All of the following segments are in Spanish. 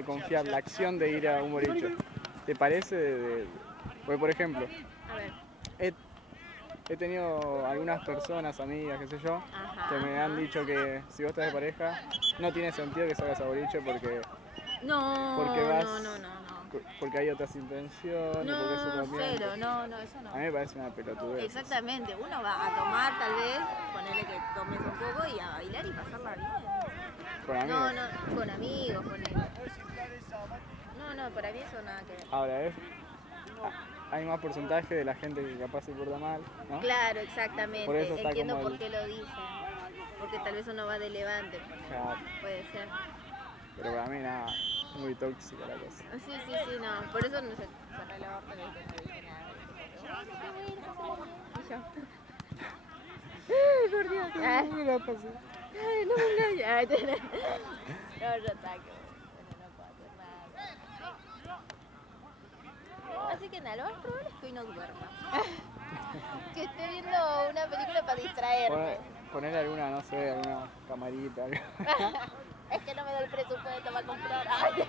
de confiar, la acción de ir a un boliche. ¿Te parece porque, por ejemplo, A ver. he tenido algunas personas, amigas, qué sé yo, Ajá, que me han ajá. dicho que si vos estás de pareja, no tiene sentido que salgas a boliche porque No, vas, no, no, no, no. porque hay otras intenciones, porque es otro No, ambiente. cero, no, no, eso no. A mí me parece una pelotudez. Exactamente, uno va a tomar tal vez, ponerle que tomes un poco y a bailar y pasarla bien. Con amigos. No, no, con amigos, ponele. No, no, para mí eso nada que ver. Ahora, hay más porcentaje de la gente que capaz se porta mal, ¿no? Claro, Por eso exactamente. está Entiendo como por qué lo dicen. Porque tal vez uno va de levante, ponele. Claro. Puede ser. Pero para mí nada, muy tóxica la cosa. Sí, sí, sí, no. Por eso no se relajó, pero no dije nada. Y yo. Ay, por Dios. Ay, No me la pasé. ay, no me engañes. Ay, no, ya está, que bueno, no puedo hacer nada. Así que nada, lo más probable es que hoy no duerma. Que esté viendo una película para distraerme. Poner alguna, no sé, alguna camarita. Es que no me da el presupuesto para comprar. Ay.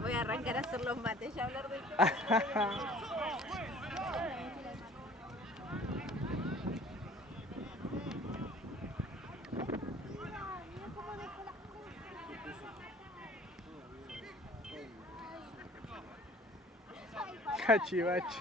Voy a arrancar a hacer los mates y a hablar del tema. Cachivachi.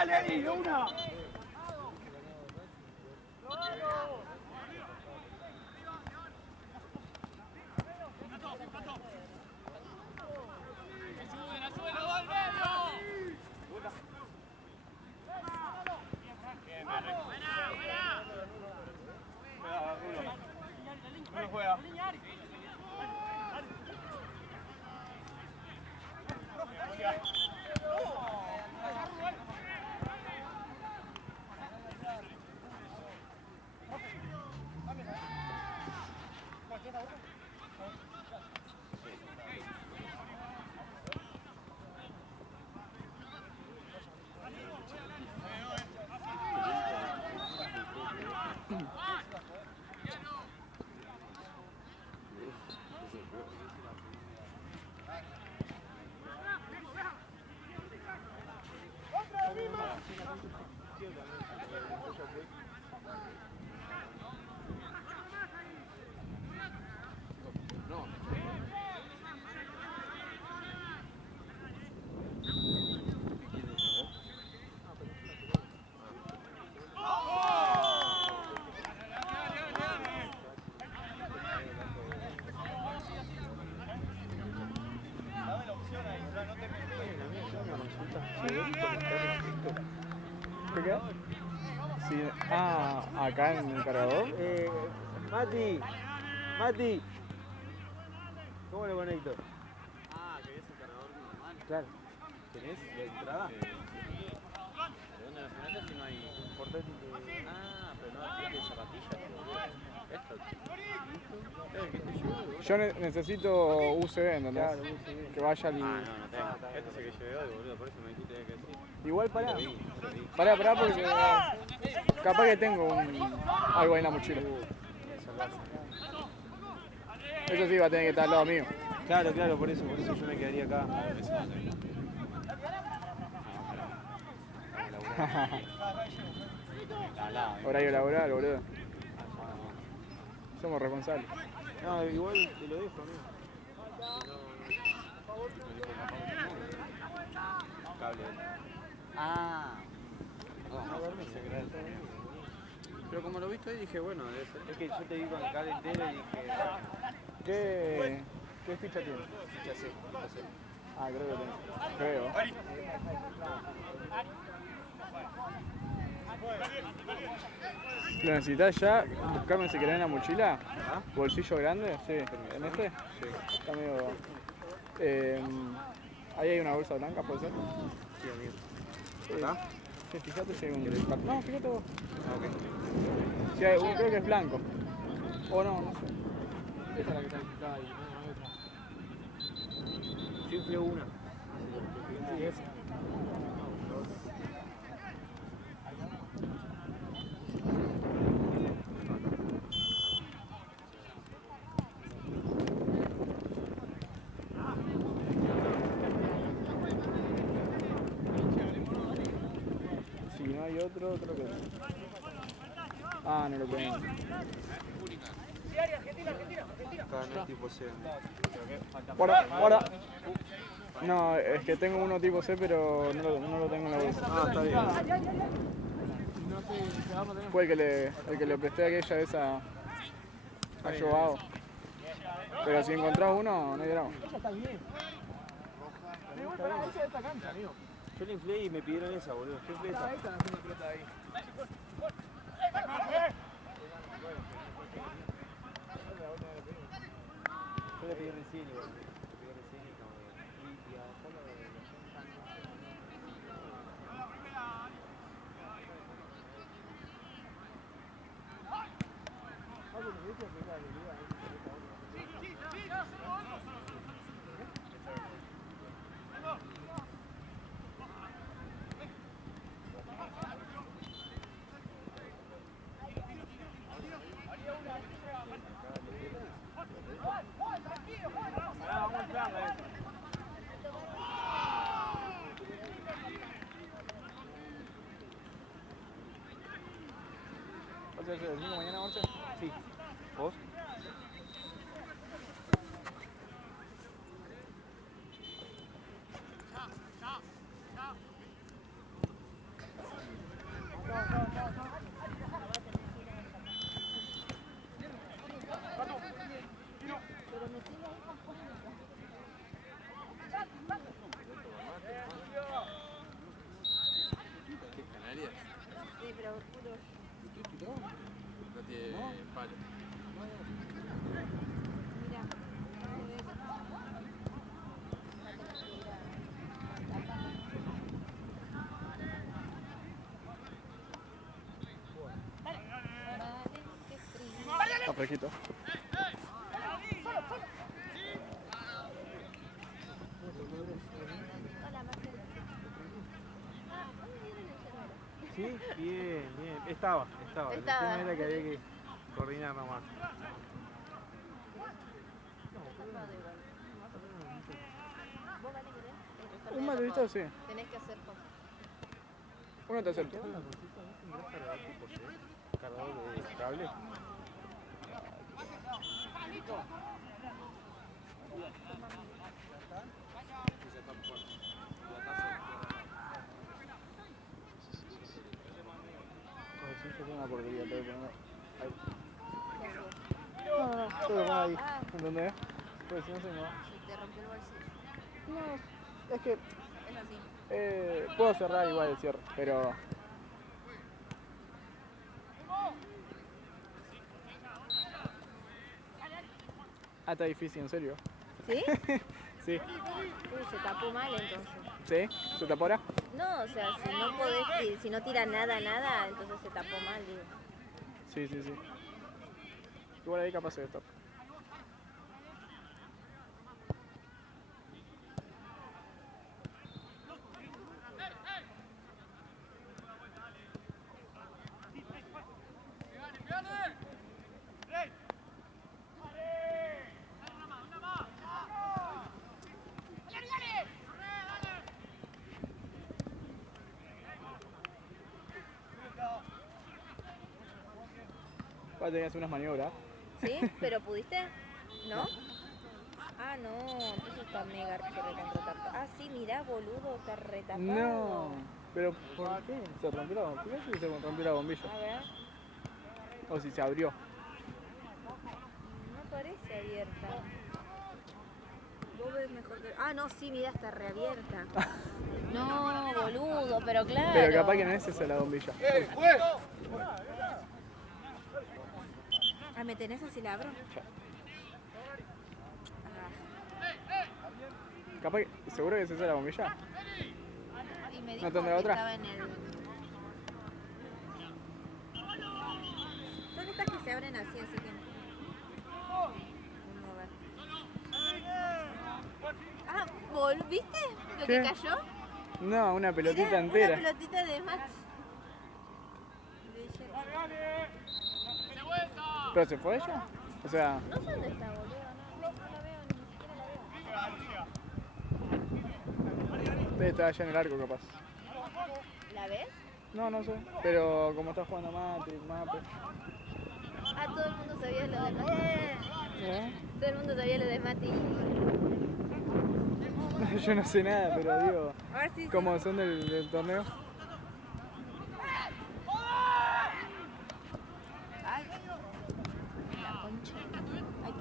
¡Dale ahí, una! acá en el cargador. Mati. ¿Cómo lo conecto? Ah, ¿querés el cargador normal? Claro. ¿Tenés la entrada? ¿De dónde nacional si no hay? Portátil Ah, pero no, tiene zapatillas, boludo. Esto. ¿Qué te llevo? Yo necesito USB, ¿entendés? Claro, USB. Que vaya al... Ah, no tengo. Este es el que llevé hoy, boludo, por eso me dijiste que sí. Igual pará. Lo vi. Pará porque... capaz que tengo algo ahí en la mochila. Eso sí va a tener que estar al lado mío. Claro, por eso yo me quedaría acá. Horario laboral, boludo. Somos responsables. No, igual te lo dejo, amigo. Cable. Ah. Pero como lo viste ahí dije, bueno, debe ser. Es que yo te vi con el cable entero y dije... ¿Qué ficha tiene? Ya sé. Ah, creo que tengo. Creo. ¿Lo necesitas ya? Buscarme si querés en la mochila. ¿Ah? ¿Bolsillo grande? Sí. ¿En este? Sí. Está medio... ahí hay una bolsa blanca, ¿puede ser? Sí, amigo. Sí. ¿Acá? Sí, fíjate si hay un... No, fíjate vos. Ah, ok. Sí, hay un, creo que es blanco. O no, no sé. Esa es la que está ahí. No, hay otra. Yo inflé una. Sí, esa. Si no hay otro, creo que... Ah, no lo tengo. Acá no es tipo C. Guarda. No, es que tengo uno tipo C, pero no lo tengo en la bolsa. Ah, está bien. Fue el que le presté aquella vez a Joao. Pero si encontrás uno, no hay drama. Yo le inflé y me pidieron esa, boludo. Yo inflé esa. Yo le pedí recién igual. Le pedí recién y estamos bien. Y acá lo de... ¿Vas a hacer el domingo mañana, Marce? Sí. ¿Vos? ¿Qué Canarias? Sí, pero puro. No tiene palo. Mira. Está fresquito. Hola, Marcelo. Ah, ¿dónde dieron el llavero? Sí, bien. Estaba. El Estaba. tema era que había que coordinar nomás. ¿Vos vale querés? Un materialista, sí. Tenés que hacer cosas. Uno te acerca. Cargador de cable. Sí, yo tengo una porquería, tengo que poner ahí. No, yo lo pongo ahí. ¿Entendés? Porque si no se me va. Se te rompió el bolsillo. No, es que Es así. puedo cerrar igual el cierre, pero Ah, está difícil, en serio. ¿Sí? Sí. Uy, se tapó mal entonces. ¿Sí? ¿Se tapó ahora? No, o sea, si no podés, si no tira nada, entonces se tapó mal, digo. Sí, sí, sí. Igual ahí capaz de stop. Ahora tenía que hacer unas maniobras. ¿Sí? ¿Pero pudiste? ¿No? Ah, no, entonces está mega recontra. Ah, sí, mirá, boludo, está retapado. No. Pero ¿por qué? Se rompió la bombilla. Fíjate si se rompió la bombilla. A ver, O si se abrió. no parece abierta. Vos ves mejor que... Ah, no, sí, mirá, está reabierta. No, boludo, pero claro. Pero capaz que no es esa la bombilla. Ah, ¿me tenés así la abro? Ah. Capaz que... ¿Seguro que es esa la bombilla? Y me ¿No dijo tendrá que otra? estaba en el... Son estas que se abren así que... Vamos a ver. Ah, ¿viste lo ¿Qué? que cayó? No, una pelotita Mirá, entera. una pelotita de Max. ¿Pero se fue ella? O sea... No sé dónde está, boludo. No la veo, ni siquiera la veo. Está allá en el arco capaz. ¿La ves? No, no sé. Pero como está jugando Mate, Mape. Ah, todo el mundo sabía lo de Mati. ¿Eh? Todo el mundo sabía lo de Mati. Yo no sé nada, pero digo... A ver si... ¿Cómo son del torneo? Ay, la concha. Ay.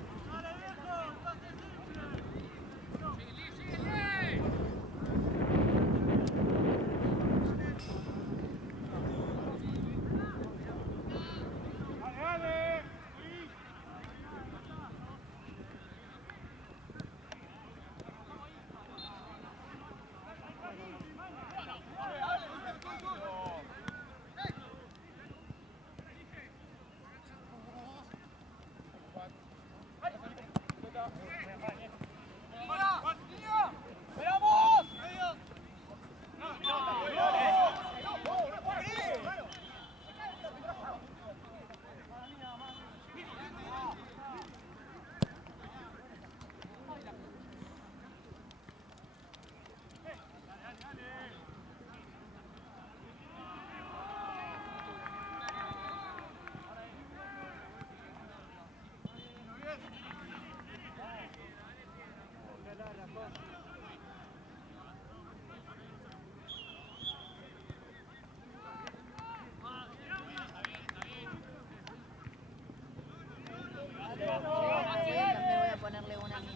También voy a ponerle una a mí.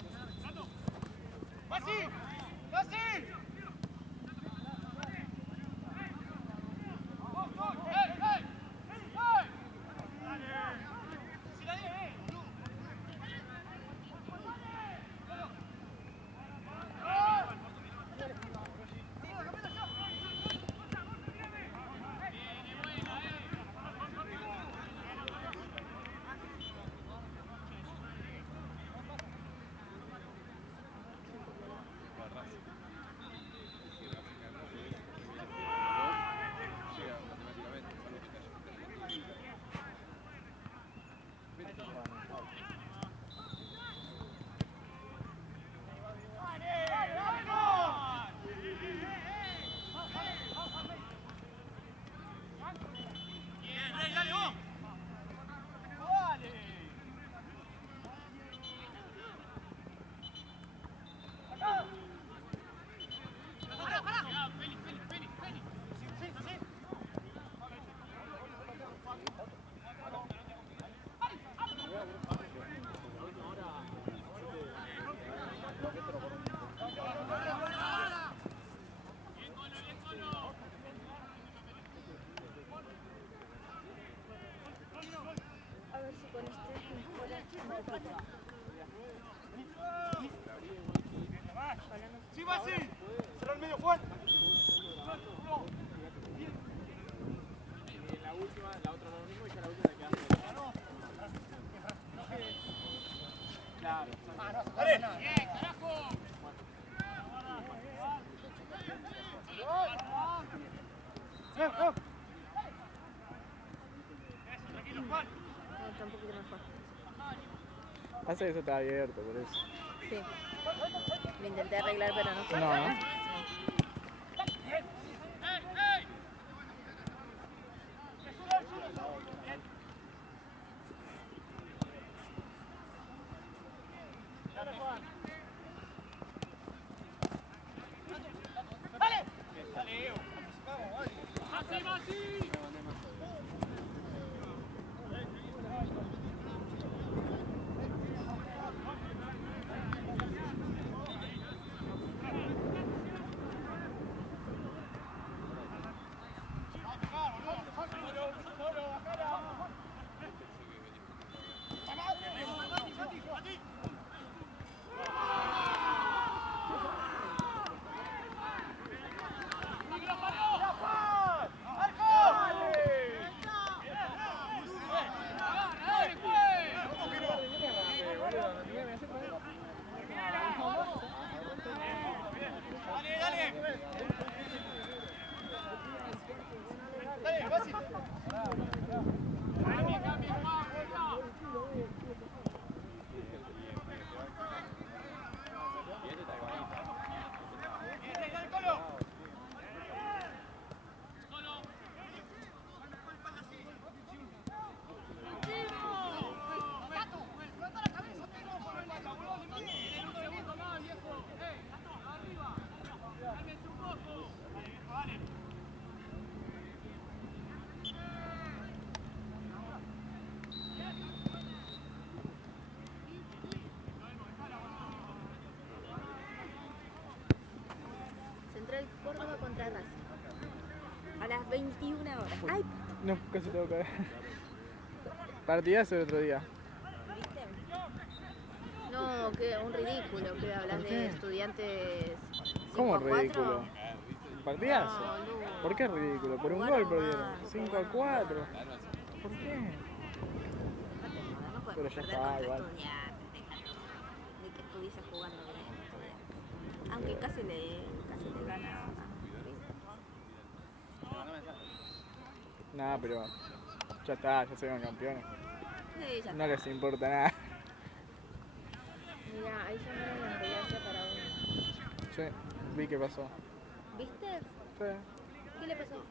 A ver si con este mejora un poquito. ¡Sí, va, sí! ¡Cerrar el medio, Juan! La última, la otra no lo mismo y ya la última le quedaste. Claro. ¡Dale! ¡Bien, carajo! Tranquilo, Juan. Está un poquito mejor. Pasa que eso está abierto, por eso. Sí. Lo intenté arreglar, pero no fue. No, ¿no? Central Córdoba contra Racing. A las 21 horas. ¡Ay! No, casi tengo que ver. Partidazo el otro día. ¿Viste? No, que un ridículo que hablas ¿Por qué? de estudiantes. ¿Cómo 5-4? ridículo? ¿Partidazo? No, boludo. ¿Por qué ridículo? Por un Jugaron gol perdieron. mal, 5-4. ¿Por qué? No podemos Pero ya perder está, contra igual. estudiantes, déjalo. Ni que estuviese jugando bien estudiantes. Aunque casi le gana. Nada, pero ya está, ya son campeones. Sí, ya No está. les importa nada. Mira, ahí llamaron la ambulancia para uno. Sí, vi qué pasó. ¿Viste? Sí. ¿Qué le pasó?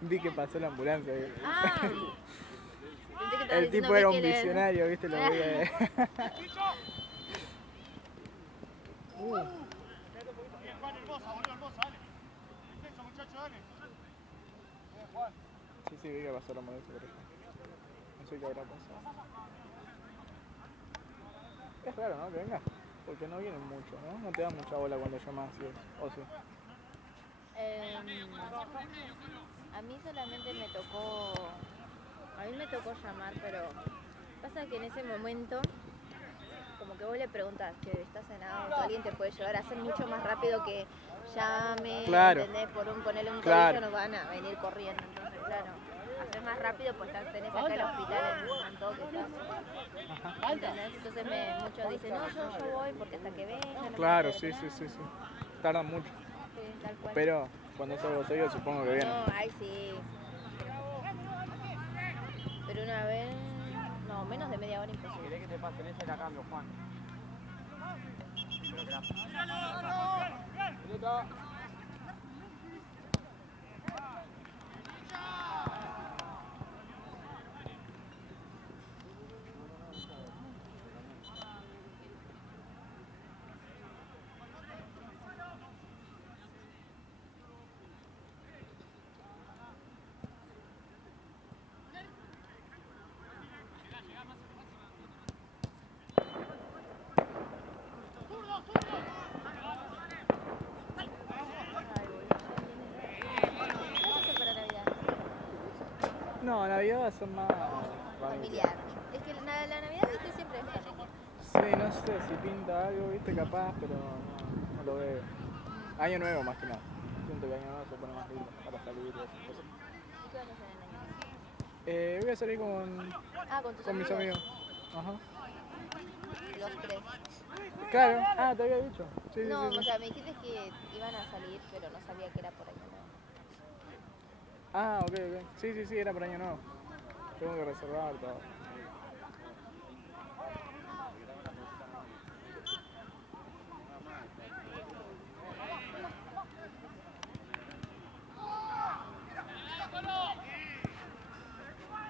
Vi que pasó la ambulancia. Ah, pensé que estabas El diciendo tipo era un que le- visionario, ¿viste? Lo vi de... Bien, Juan, hermosa, boludo, hermosa, dale. Intenso, muchacho, dale. Bien, Juan. Sí, vi que pasó la ambulancia por eso. No sé qué habrá pasado. Es raro, ¿no? Que venga. Porque no vienen mucho, ¿no? No te dan mucha bola cuando llamas así. ¿O sí? A mí solamente me tocó. A mí me tocó llamar, pero pasa que en ese momento, como que vos le preguntás que estás en auto, alguien te puede llevar a hacer mucho más rápido que llame, Claro. ¿entendés? Ponerle un Claro. tobillo no van a venir corriendo, entonces claro, hacer más rápido pues tenés acá el hospital en un toque, ¿entendés? Entonces muchos dicen, no, yo voy porque hasta que venga. no Claro, sé qué, sí. Tardan mucho. Sí, tal cual. Pero cuando es algo serio supongo que vienen. No, ay sí. Pero una vez, no, menos de media hora imposible. ¿Querés que te pasen esa y la cambio, Juan? Pero gracias. Pelota. No, Navidad va a ser más Familiar. Es que la Navidad, viste, siempre es familiar. Sí, no sé si pinta algo, viste, capaz, pero no lo veo. Año nuevo más que nada. Siento que año nuevo se pone más lindo para salir y esas cosas. ¿Y qué vas a hacer en año nuevo? Voy a salir con Con tus mis amigos. Ajá. Los tres. Claro. Ah, te había dicho. Sí, No, sí, o sí. sea, me dijiste que iban a salir, pero no sabía que era por año nuevo. Ah, ok, ok. Sí, sí, sí, era para año nuevo. Tengo que reservar todo.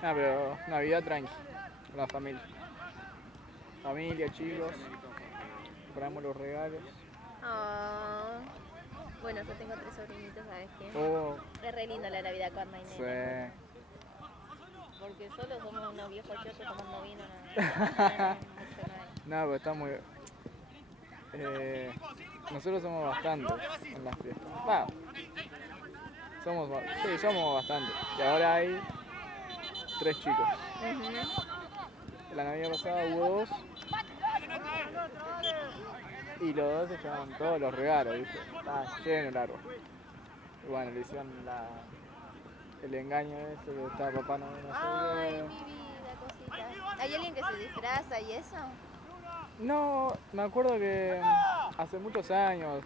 Ah, pero Navidad tranqui, con la familia. Familia, chicos, compramos los regalos. Ah, bueno, yo tengo 3 sobrinitos, ¿sabes qué? Oh, Es re lindo la Navidad cuando hay sí. nene. Porque solo somos unos viejos chotos tomando vino, nada. Mucho no hay. No, pero está muy... nosotros somos bastantes en las fiestas. Va, sí, somos bastantes. Y ahora hay 3 chicos. La Navidad pasada hubo 2 y los 2 se llevaban todos los regalos, ¿viste? Estaba lleno el árbol. Y bueno, le hicieron el engaño ese que está Papá Noel, no sé Ay, qué. mi vida, cosita. ¿Hay alguien que se disfraza y eso? No, me acuerdo que hace muchos años,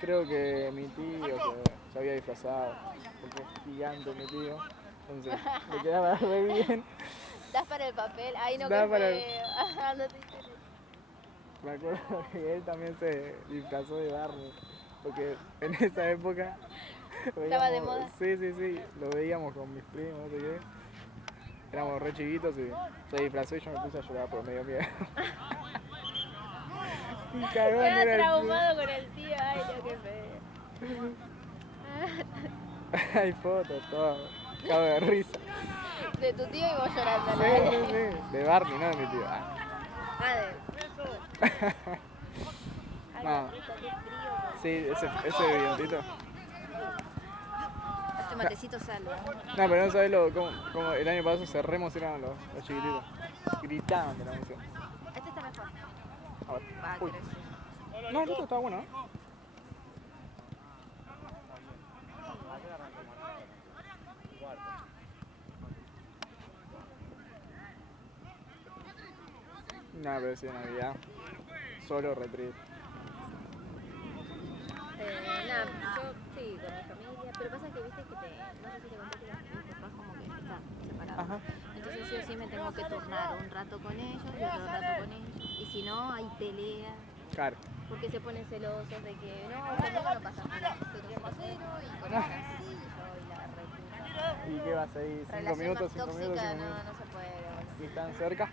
creo que mi tío se había disfrazado, porque es gigante mi tío, entonces le quedaba re bien. ¿Das para el papel? Ay, no, Da qué para el- feo. No te hicieron. Me acuerdo que él también se disfrazó de Barney, porque en esa época Estaba de moda. Sí, sí, sí, lo veíamos con mis primos, no sé qué. Éramos re chiquitos y se disfrazó y yo me puse a llorar por medio miedo. Un cagón Queda era el traumado con el tío. Ay, no, qué feo. tío. Hay fotos, todo. Cago de risa. De tu tío y vos llorando. Sí, ¿no? sí, sí. De Barney, no de mi tío. Ah. Ay, No. qué rico, qué frío. Sí, ese bigotito. Este matecito salva. No, pero no sabés cómo el año pasado se re emocionaban los chiquititos. Gritaban de la emoción. Este está mejor. A ver. Va, Uy. creo. No, el otro está bueno, ¿eh? No, pero sí, Navidad. Solo retreat. Nada, yo sí, con mi familia, pero pasa que viste que no sé si te conté que mis papás como que están separados. Ajá. Entonces sí o sí me tengo que turnar un rato con ellos y otro rato con ellos. Y si no, hay pelea, Claro. porque se ponen celosos de que no, conmigo no pasa nada, 0-0 y con ella sí, y yo y la reputa. ¿Y qué vas ahí? 5 Relación minutos, más 5 tóxica, minutos, 5 no, minutos. no se puede. Bueno. ¿Y están cerca?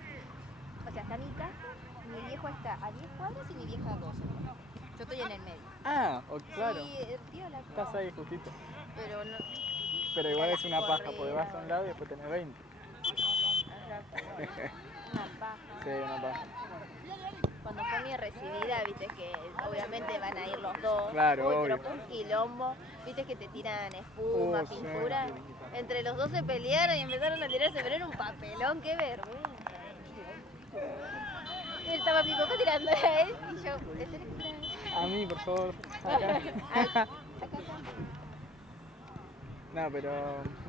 O sea, está mi casa, mi viejo está a 10 cuadras y mi vieja a 12. Yo estoy en el medio. Ah, claro. Sí, tío, la Estás ahí justito. pero no. Pero igual es una paja, porque vas a un lado y después tenés 20. Una paja. Sí, una paja. Cuando fue mi recibida, viste que obviamente van a ir los dos. Claro, Uy, obvio. pero fue un quilombo. Viste que te tiran espuma, Sí. pintura. Entre los dos se pelearon y empezaron a tirarse, pero era un papelón, qué vergüenza. Y estaba mi papá tirando a él y yo, ¿tenés que tirar? A mí, por favor. Acá. No, pero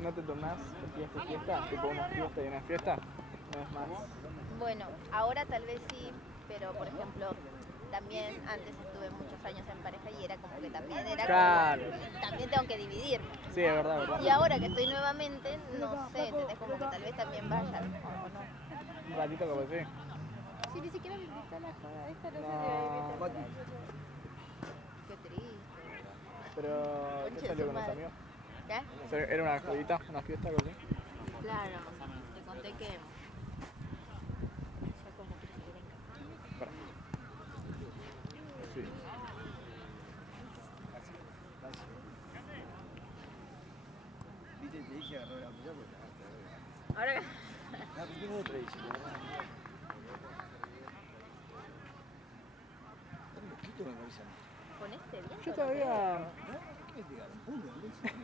no te tomás de fiesta y fiesta, tipo una fiesta y una fiesta, no es más. Bueno, ahora tal vez sí, pero por ejemplo, también antes estuve muchos años en pareja y era como que también era Claro. como, también tengo que dividir. Sí, es verdad, verdad. Y ahora que estoy nuevamente, no sé, ¿entendés? Como que tal vez también vayan o no. Un ratito como sí. Si ni siquiera me invitó a la joda, esta no, No. sé si me invitó a la joda. Qué triste. Pero, Concha ¿qué de salió su con los madre. amigos? ¿Qué? O sea, ¿era una jodita, una fiesta, algo así? Claro, te conté que fue como que se venga. Para. Sí. Viste, te dije agarrar la pelota porque Ahora no, pero tengo otra dice. Un poquito me parece a mí. con este viento. Yo todavía... ¿Qué te agarra? Pula,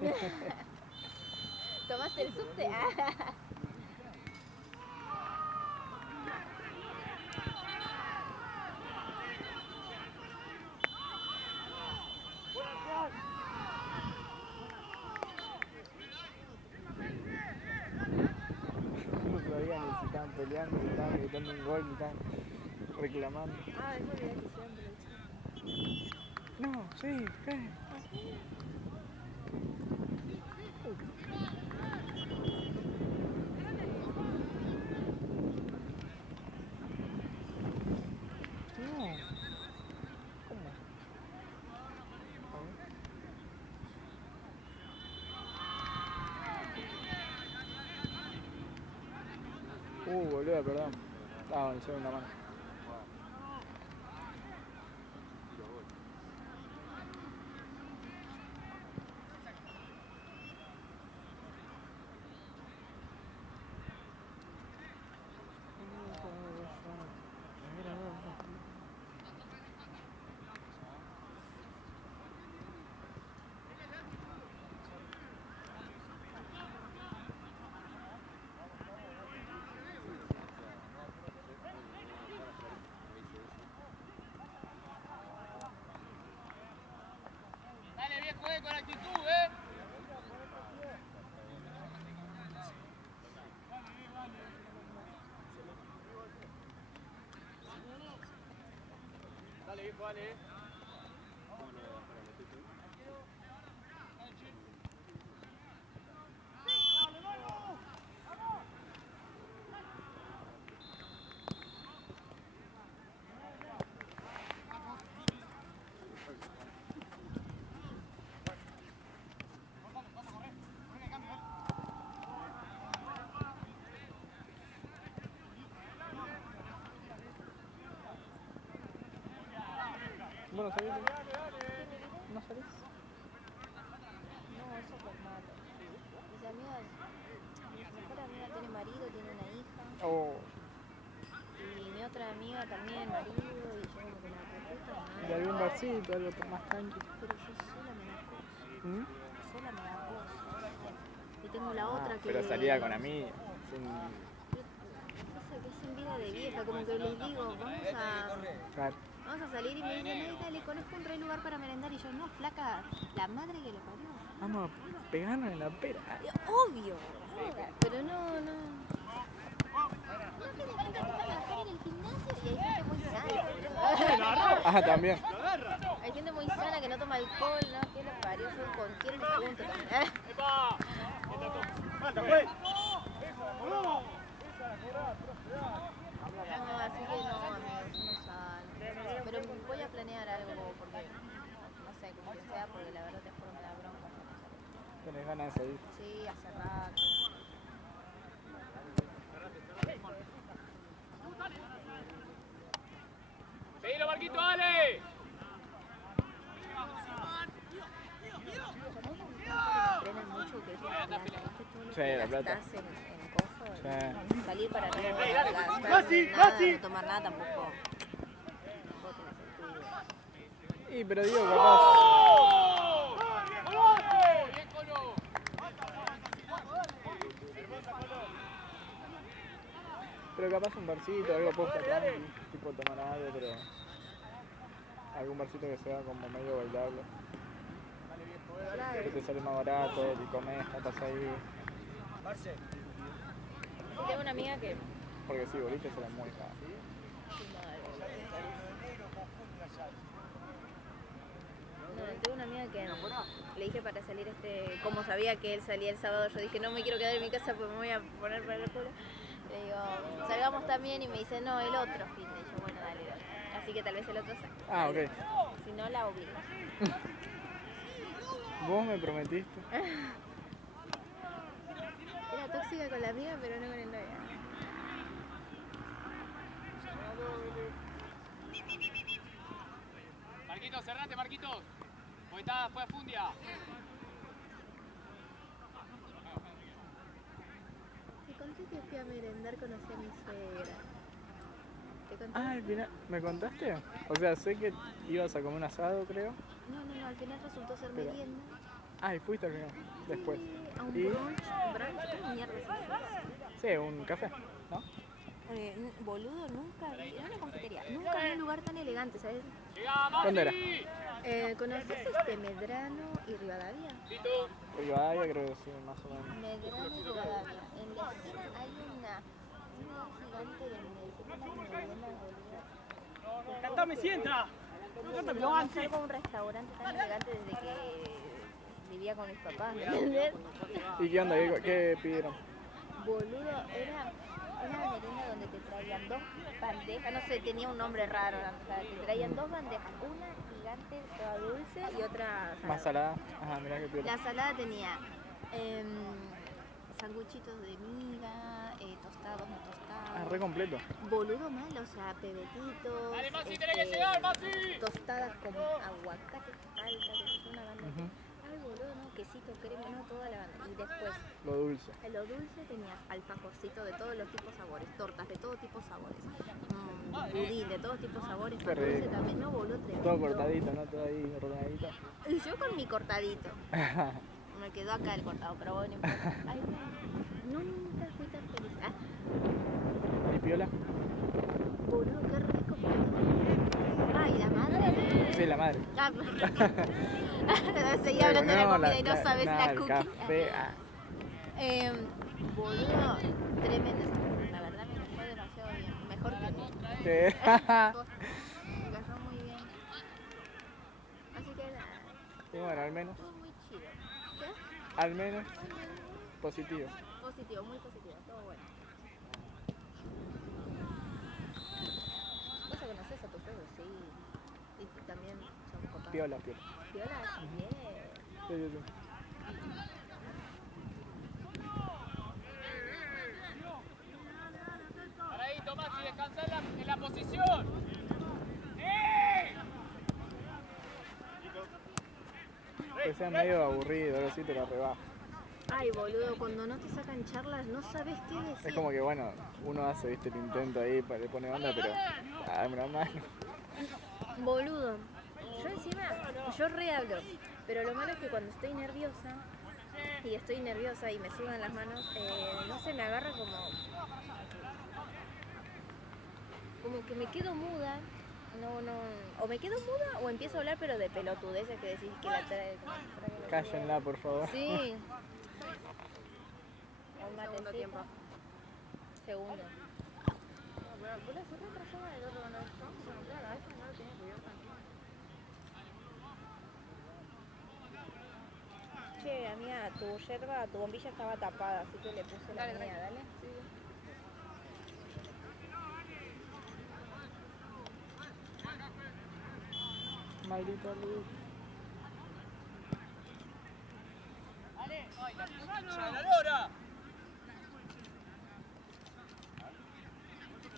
¿no? ¿Tomaste el subte? Ah. peleando, gritando un gol, reclamando. Ah, eso olvidé que siempre. No, sí, ¿qué? No. ¿Cómo? Boludo, perdón. Estaba en segunda mano. Dale, viejo, con actitud, Dale, viejo, dale, Bueno, ¿salís? ¿No salís? No, eso pues mato. Mis amigas, mi mejor amiga tiene marido, tiene una hija. Oh, Y mi otra amiga también, marido, y yo como que la puta de madre. algún barcito, algo más tranqui. Pero yo sola me da cosa. ¿Mm? Sola me da cosa. Y tengo la otra que... Pero salía con amigas. Sin... Pasa que es en vida de vieja, como que les digo, Claro. vamos a salir y me dicen, ay, dale, conozco un re lugar para merendar. Y yo, no, flaca, la madre que lo parió. Vamos a pegarnos en la pera. Obvio, pero no. No tiene gente que trabajar en el gimnasio y hay gente muy sana. Ah, también. Hay gente muy sana que no toma alcohol, ¿no? ¿Qué le parió? Yo con quién me junto también. No, así que no, amigos, no salen. Pero voy a planear algo porque, no sé, como que sea, porque la verdad te juro me da bronca. Tenés ganas de salir. Sí, hace rato. ¡Seguilo, Marquito, dale! Frenan mucho que es la plata, ¿viste? Todo lo Sí, que la plata. gastás en cosas. Sí. Salir para no Rey, gastar dale. nada, Rossi. no tomar nada tampoco tiene sentido. Y pero digo, capaz. ¡Bien, Colo! Pero capaz un barcito, algo posta tranqui, tipo tomar algo, pero. Algún barcito que sea como medio bailable. Que te sale más barato, y comes, estás ahí. Tengo una amiga que... Porque sí, boliche será muy caro. No, tengo una amiga que le dije para salir como sabía que él salía el sábado, yo dije no me quiero quedar en mi casa porque me voy a poner para el culo. Le digo, salgamos también y me dice no, el otro fin. Y yo, bueno, dale. Así que tal vez el otro salga. Ah, ok. Si no, la obligo. Vos me prometiste. Era tóxica con la amiga, pero no con el novio. Marquitos, cerrate, Marquitos. Porque fue a Fundia. Te conté que fui a merendar, conocí a mi suegra. ¿Te conté? Ah, al final, ¿me contaste? O sea, sé que ibas a comer un asado, creo. No, al final resultó ser Pero- merienda. Ah, y fuiste al final, después. Fui a un ¿Y? brunch, ¿cómo mierda se llama? Sí, un café, ¿no? Boludo, nunca vi, era una confitería, nunca vi un lugar tan elegante, ¿sabes? ¿Dónde era? ¿Conoces Medrano y Rivadavia? Rivadavia, creo que sí, más o menos. Medrano y Rivadavia. En la esquina hay gigante de Medellín. ¡Cántame si entra! ¡Cántame, Yo avance! salgo a un restaurante tan elegante desde que vivía con mis papás, ¿me entiendes? ¿Y qué onda? ¿Qué pidieron? Boludo, era una merienda donde te traían dos bandejas, no sé, tenía un nombre raro, o sea, te traían dos bandejas, una gigante toda dulce y otra salada. ¿Más salada? Ajá, mirá qué piola. La salada tenía sanguchitos de miga, tostados, no tostados. Ah, re completo. Boludo mal, o sea, pebetitos, ¡Dale, Masi, tenés que llegar, Masi! tostadas con aguacate, palta, que es una banda. Ujú. Ay, boludo, no, quesito, crema, no, toda la banda. Y después, Lo dulce. en lo dulce tenías alfajorcito de todos los tipos sabores, tortas de todo tipo sabores, budín de todo tipo sabores, Qué pan dulce rico. también, no, boludo, tremendo. Todo cortadito, ¿no? Todo ahí ordenadito. Y yo con mi cortadito. Me quedó acá el cortado, pero bueno, no importa. Ay, no, nunca fui tan feliz. Ah, ¿Y piola? boludo, qué rico. Ay, la madre. Sí, la madre. Ah, seguía hablando de la comida y no sabes nah, la el cookie. café. Boludo, tremendo. La verdad me fue demasiado bien. Mejor que mí. Sí. Me cayó muy bien. Así que nada, Y bueno, al menos. estuvo muy chido. ¿Qué? Al menos. Positivo. Positivo, muy positivo, todo bueno. ¿Vos ya conocés a tu suegro? Sí. Y también son copados. Piola, piola. Viola, bien. Sí, sí, sí. Paradito, Masi, descansá en la posición. ¡Sí! Que sea medio aburrido, algo así te lo rebaja. Ay, boludo, cuando no te sacan charlas no sabes qué decir. Es como que bueno, uno hace viste el intento ahí, le pone onda, pero dame una mano. Boludo, yo encima, yo re hablo, pero lo malo es que cuando estoy nerviosa y me sudan las manos, no sé, me agarra como que me quedo muda, o me quedo muda o empiezo a hablar pero de pelotudeces que decís que la trae. Cállenla, por favor. Sí. Un segundo tiempo. Segundo. Boludo, fue retrasada del otro, no, claro, a eso no lo tenía que ver tranquilo. Che, amiga, tu bombilla estaba tapada, así que le puse la mía, dale. Sí. Maldita luz. ¡Ya la lora!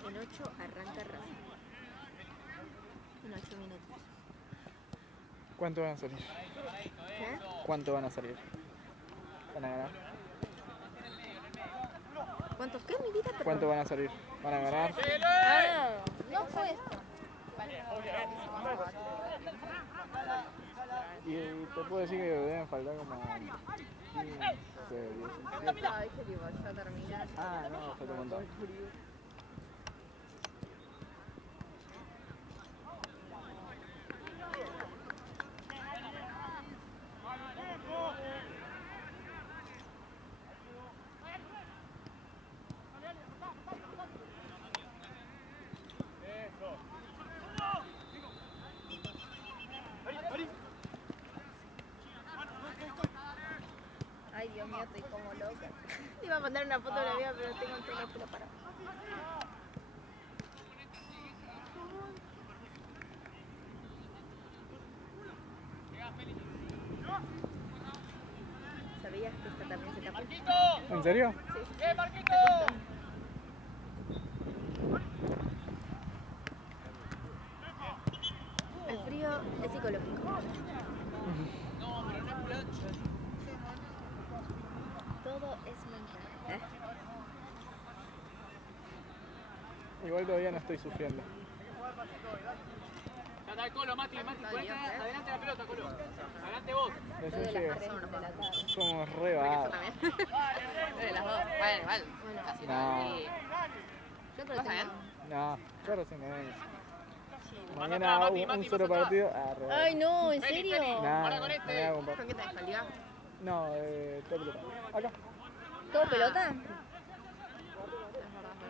En 8 arranca Racing. En 8 minutos. ¿Cuánto van a salir? ¿Qué? ¿Cuánto van a salir? ¿Van a ganar? ¿Cuántos qué, mi vida? Perdón. ¿Cuánto van a salir? ¿Van a ganar? Ah, no fue esto. Y te puedo decir que deben faltar como 15, 17. Ay, qué tipo, ya terminé. Ah, no, falta un montón. Ay, Dios mío, estoy como loca. Te iba a mandar una foto de la vida, pero tengo todos los pelos parados. ¿Sabías que esta también se tapa? ¡Marquito! ¿En serio? ¡Eh, Marquito! El frío es psicológico. No, pero no es plancha. Todo es mental. Igual todavía no estoy sufriendo. Ya está el Colo, Mati, ponete adelante la pelota, Colo. Adelante vos. Recién De llegué. las 3 de la tarde. Somos re vagos. De las dos. Bueno, igual. Bueno, Casi No. yo creo ¿Vas que bien? No, yo recién me vengo. Más Mañana atrás, hago Mati, un solo más atrás. partido. Ah, re. Ay, no, ¿en Feli, serio? Feli. Nah, Ahora con este. me hago un par- ¿Con qué tenés liga? No, todo pelota. Acá. ¿Todo pelota?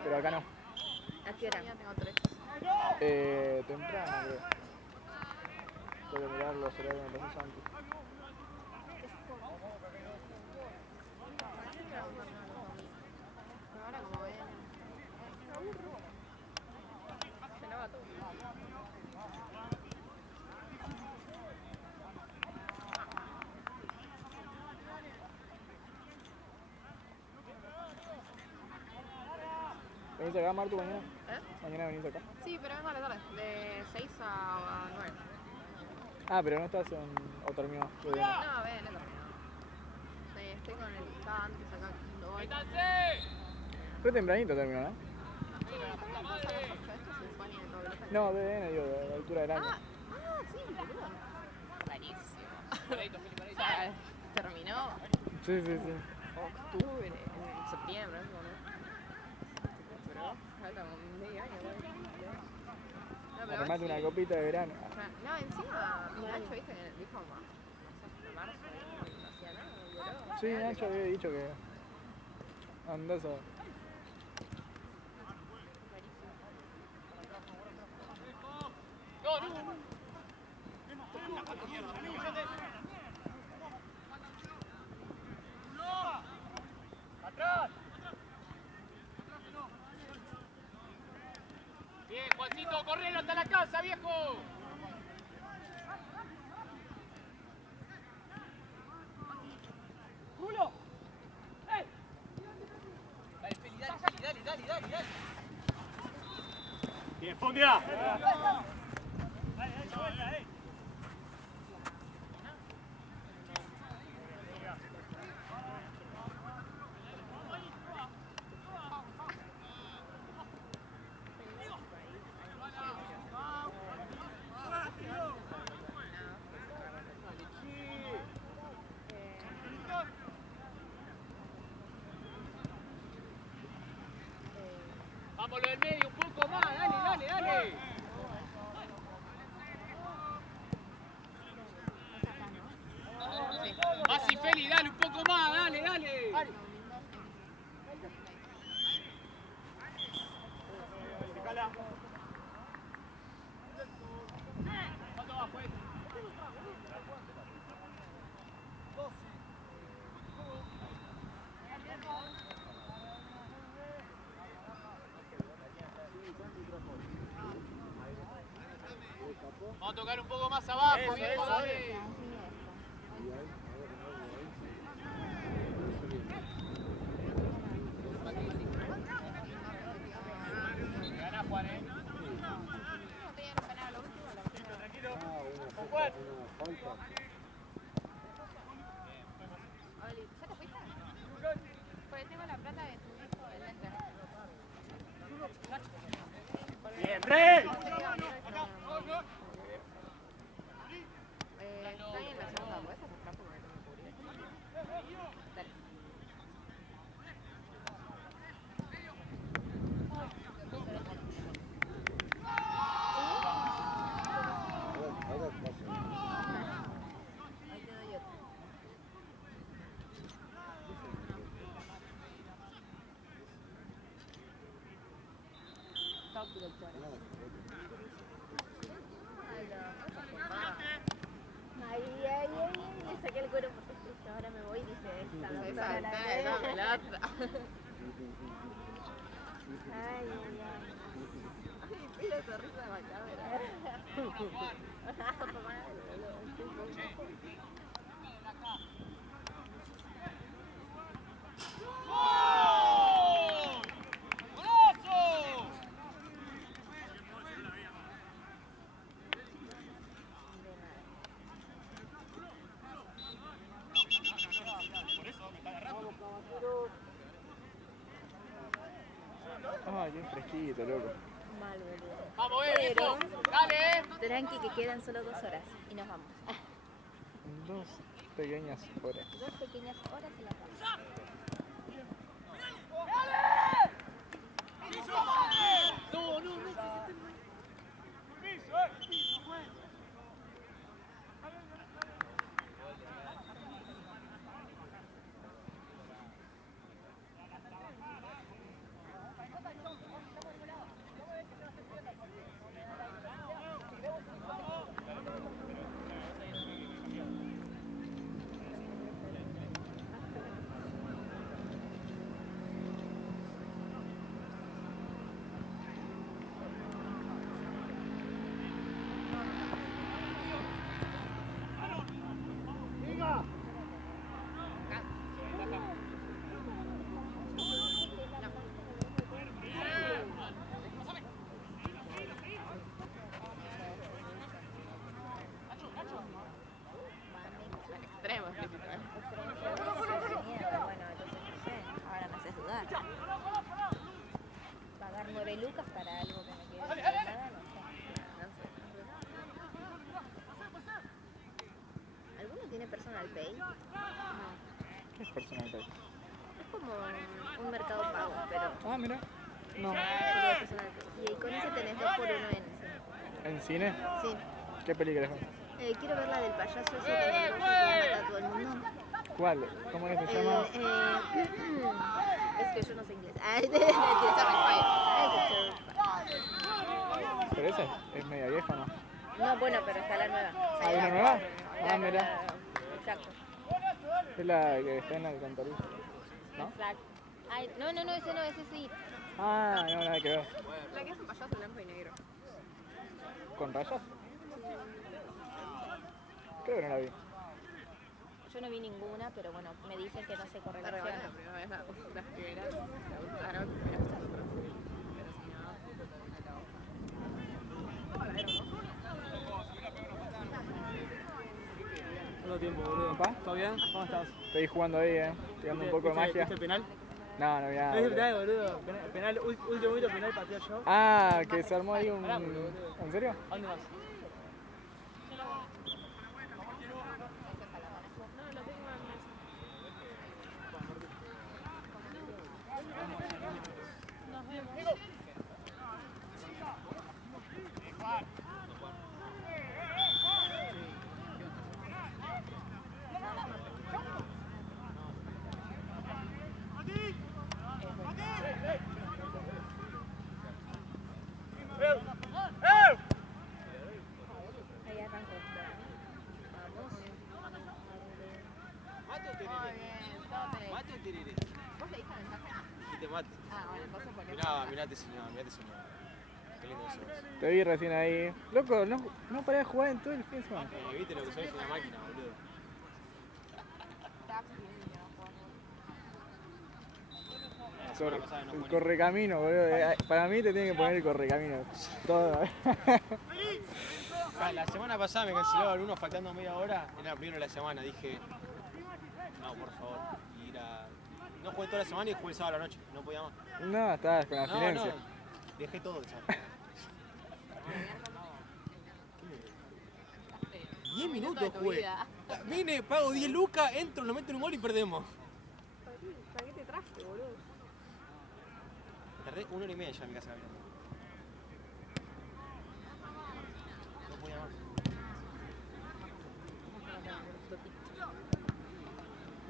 pero acá no. ¿A qué hora? Ya tengo 3. Temprano, creo. Tengo que mirar los horarios que me pasó antes. Ahora como ven. Se lava todo. ¿Venís acá, Martu, mañana? ¿Eh? ¿Mañana venís acá? Sí, pero vengo a la tarde. De 6 a 9. Ah, pero no estás en... o terminó. No, ven, no terminado. Sí, estoy con el... Estaba antes acá. No voy. Re tempranito terminó, ¿no? Sí, pero también pasa la cosa. Esto se supone de todo el No, DN, digo, de la altura del año. Sí, boludo. Rarísimo. O sea, terminó Sí, sí, sí. octubre, en septiembre, ¿no? Pero falta como medio año, ¿no? No, Armate una copita de verano. No, encima, Nacho, viste, dijo, no sé, en marzo, no hacía nada, boludo. Sí, Nacho había dicho que... andás a... ¡Atrás! Bien, Juancito, correlo hasta la casa, viejo. ¡Julo! ¡Eh! Dale, Feli, dale. Bien, Fondia. Vamos, lo del medio, un poco más, dale. Más y Feli, dale un poco más, dale. Dejala. ¿Cuánto va, juez? Vamos a tocar un poco más abajo, viejo, dale. Ganá, Juan, Tranquilo. Con Juan. Oli, ¿ya te fuiste? Porque tengo la plata de tu hijo del lente. Bien, Rey. Estoy en la segunda, ¿puedes acercar porque no me cubrí? Dale. Ahí te doy otro. Top doctor. Ay, le saqué el cuero por supuesto. Ahora me voy y dice esa doctora la Esa pelota. Ay. Ay, pila esa risa macabra. ¡Golazo! Por eso me está agarrando. Ah, bien fresquito, loco. Mal, boludo. Vamos, viejo. Dale, Tranqui, que quedan solo 2 horas y nos vamos. 2 pequeñas horas. 2 pequeñas horas y nos vamos. Personal Pay? No. ¿Qué es Personal Pay? Es como un mercado pago, pero Ah, mira. No. pero Personal Pay. Y con ese tenés 2x1 ¿En cine? Sí. ¿Qué película es? Quiero ver la del payaso ese tenebroso que mata a todo el mundo. ¿Cuál? ¿Cómo es que se llama? Es que yo no sé inglés. Pero esa es media vieja, ¿no? No, bueno, pero está la nueva. ¿Ah, hay una nueva? La- Ah, mira. Exacto. Es la que está en la alcantarilla. ¿No? Flag. Ay, no, ese no, ese sí. Ah, no, nada que ver. La que es un payaso blanco y negro. ¿Con rayas? Creo que no la vi. Yo no vi ninguna, pero bueno, me dicen que no se La regalé correlaciona. la primera vez, las primeras me gustaron, pero estas otras sí. Pero si no, ¿Cuánto tiempo, boludo? ¿Papá? ¿Todo bien? ¿Cómo estás? Estoy jugando ahí, tirando un poco de magia. ¿Viste el penal? No, no vi nada. ¿Viste el boludo. penal, boludo? Penal, último minuto, penal, pateo yo. Ah, que se armó ahí un... Pará, boludo. ¿En serio? ¿A dónde vas? Ahí arrancó. Vamos. ¿Mate o tereré? ¿Mate o tereré? ¿Vos le diste mensaje? Dijiste mate. Ah, bueno, entonces porque... Mirate señor, mirate señor. Qué lindo que sos. Te vi recién ahí. Loco, no paré de jugar en todo el fin de semana. Viste lo que soy, es una máquina, boludo. El correcamino, boludo. Para mí te tienen que poner el correcamino. Todo. La semana pasada me canceló alguno faltando media hora. Era la primera de la semana. Dije, no, por favor. No jugué toda la semana y jugué el sábado a la noche. No podía más. No, estabas con No, abstinencia. dejé todo el sábado. 10 minutos jugué. Vine, pago 10 lucas, entro, lo meto en un gol y perdemos. ¿Para qué te traje, boludo? Tardé 1 hora y media ya en mi casa caminando. No podía más.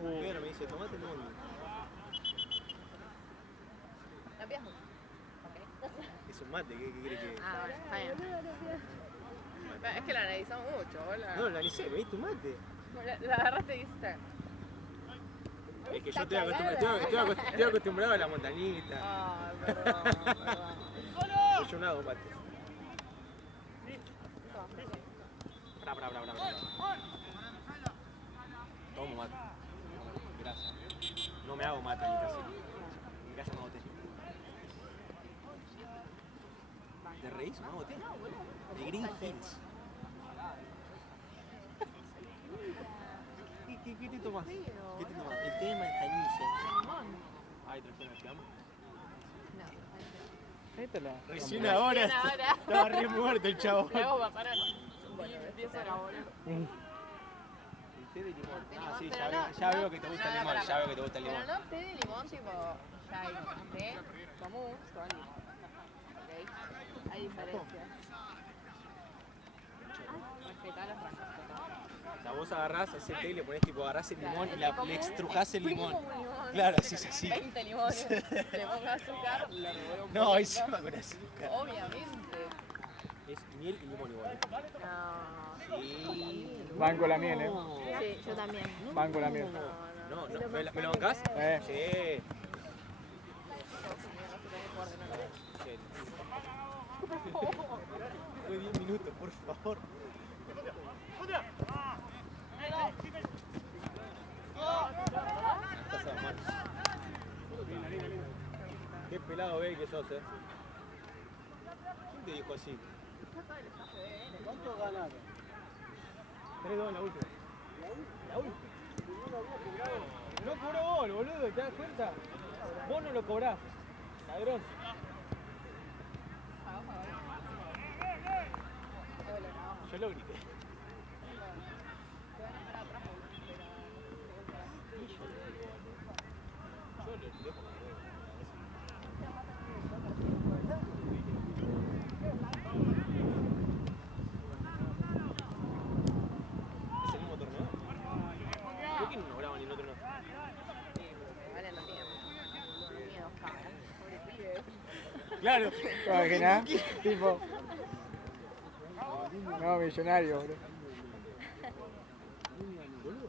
Pero me dice, tomate el bondi. ¿La pidas mucho? Es un mate, ¿qué quiere que...? Ah, bueno, está bien. Es que la analizamos mucho, hola. No, lo analicé, me diste un mate. La agarraste y dijiste... Es que yo estoy acostumbrado a la montañita. Ah, perdón. Yo no hago mate. Pará. Tomo mate. Gracias. No me hago mate en mi casa. En mi casa me hago té. ¿Te reís? Me hago té. De Green Hills. ¿Qué te tomas? ¿Qué te tomas? El té de manzanilla. Ay, trajeron el llama. Ahí te la... Recién ahora estaba re muerto el chabón. Le hago pasar a 10 horas, boludo. El té de limón. Ah, sí, Pero ya veo que te gusta el limón. Ya veo que te gusta el Pero limón. no té de limón tipo ya hay té común con limón. ¿Ok? Hay diferencias. Respetá los rangos. O sea, vos agarrás, hacés el té y le ponés tipo, agarrás el limón y le extrujás el limón. Claro, así es así. 20 limones, le pongo azúcar, le revuelvo un No, poquito. encima con azúcar. Obviamente. Es miel y limón igual. No. Sí. Banco la miel, Sí, yo también. Banco la miel. No, ¿me lo bancás? Sí. Fue 10 minutos, por favor. Estás a mano. Qué pelado ve que sos, ¿Quién te dijo así? ¿Cuánto ganaron? 3-2 en la última. ¿La última? No cobró gol, boludo, ¿te das cuenta? Vos no lo cobrás, ladrón. Yo lo grité. ¿Es el mismo torneo? ¿Por qué no graban en otro no? Vale, no tiene dos cámaras. Pobre pibe. Claro. ¿Te imaginas? Tipo. No, millonario, bro. Boludo.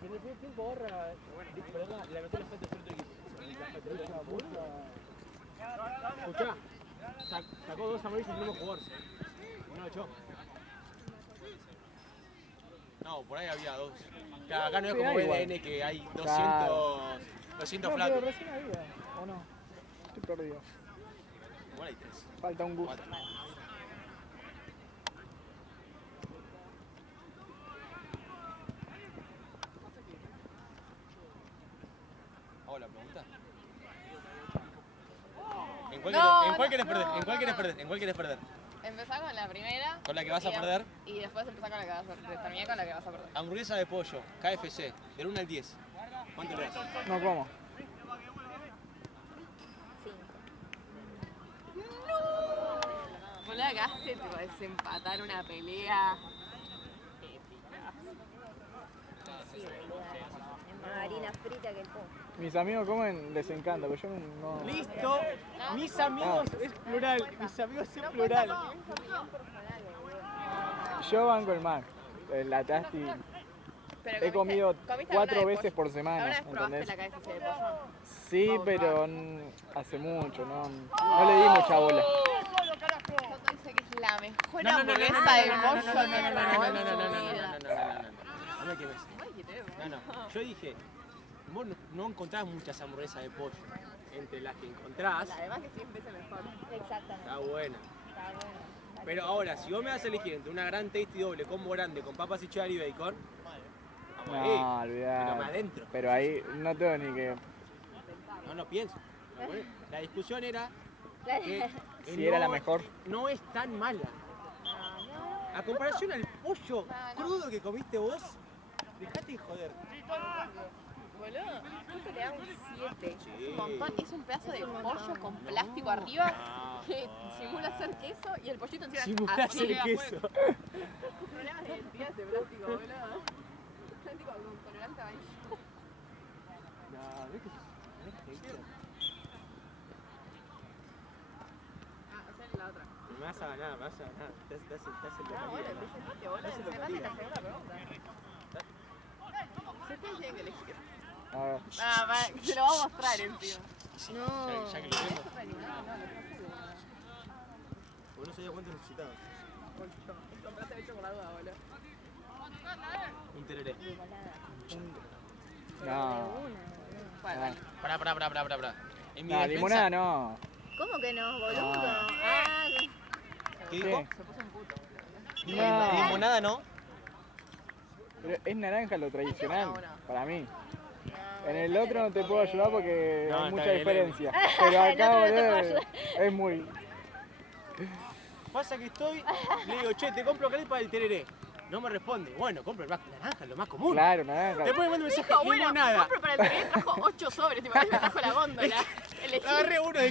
Si en el primer tiempo ahorra, perdón, la metió la falta del otro equipo. Escuchá, sacó 2 amarillos en el mismo jugador. No lo echó. No, por ahí había 2. Claro, acá no es Sí, como hay igual. BDN que hay 200, Claro. 200 No, flacos. pero recién había, ¿o no? Estoy perdido. Igual hay 3. Falta un gusto. 4. ¿Hago la pregunta? ¿En cuál, No, en cuál no, querés perder? no, ¿En cuál querés no. perder? ¿En cuál querés perder? Empezá con la primera. ¿Con la que vas a y de- perder? Y después empezá con la que vas a perder. Terminé con la que vas a perder. Hamburguesa de pollo, KFC, del 1 al 10. ¿Cuánto le das? No como. 5. Boludo, acá te podés empatar una pelea épica. Sí, boluda. Es más harina frita que el pollo. Mis amigos comen, les encanta, pero yo no. Listo, mis amigos es plural, mis amigos es plural. Yo banco el Mac. La Tasti. Pero He comido comiste 4 alguna de veces pollo. por semana, ¿Alguna vez probaste ¿entendés? la KFC de pollo? Sí, Vamos, pero hace mucho, no le di mucha bola. Yo te dice que es la mejor No, no, no, no, hamburguesa no, de no, no, pollo no, no, que no, no, probó no, no, en no, su no, no, vida. no me quemes. ¿Cómo dijiste eso? No, no, yo dije, vos no encontrás muchas hamburguesas de pollo. Entre las que encontrás, La demás que 100 veces mejor. Exactamente. está buena. Está bueno. Pero ahora, si vos me vas a elegir entre una gran tasty doble combo grande con papas y cheddar y bacon, vamos ahí. No, olvidar. Pero más adentro. Pero ahí no tengo ni que. No pienso. La discusión era que Si era la mejor. no es tan mala. A comparación al pollo crudo que comiste vos, dejate de joder. Boludo, justo le da un 7. Sí. Es un montón. Es un pedazo de pollo con plástico arriba que simula ser queso y el pollito encima Simulá así. ser queso. Problemas de identidad ese plástico, boludo. Plástico con colorante amarillo. No, ves que Hacer la otra. me vas a ganar, me vas a ganar. Te hace Ah, bueno, empieza el patio, boludo. Hace lo que Empezate diga. la segunda pregunta. Si ustedes tienen que elegir. A ver. Ah, se lo va a mostrar encima. No. Ya que lo tengo. No, Vos no sabías cuánto necesitabas. compraste hecho por la duda, boludo. Un tereré. No. Bueno, vale. Pará. En mi No, defensa, limonada no. ¿Cómo que no, boludo? No. Ah, ¿qué dijo? ¿Qué? Se puso un puto, boludo. No. Limonada no. Pero es naranja lo tradicional, No, no. para mí. no, En el otro no te puedo ayudar porque No, hay está mucha bien, diferencia. En Pero el acá, otro no te puedo boludo, es muy. Pasa que estoy, le digo, che, te compro calipa del tereré. No me responde. Bueno, compro el más naranja, lo más común. Claro, naranja. Después me manda un mensaje, Dijo, bueno, limonada. compro para el terreno, trajo 8 sobres, tipo, me trajo la góndola. Elegí. Agarré uno de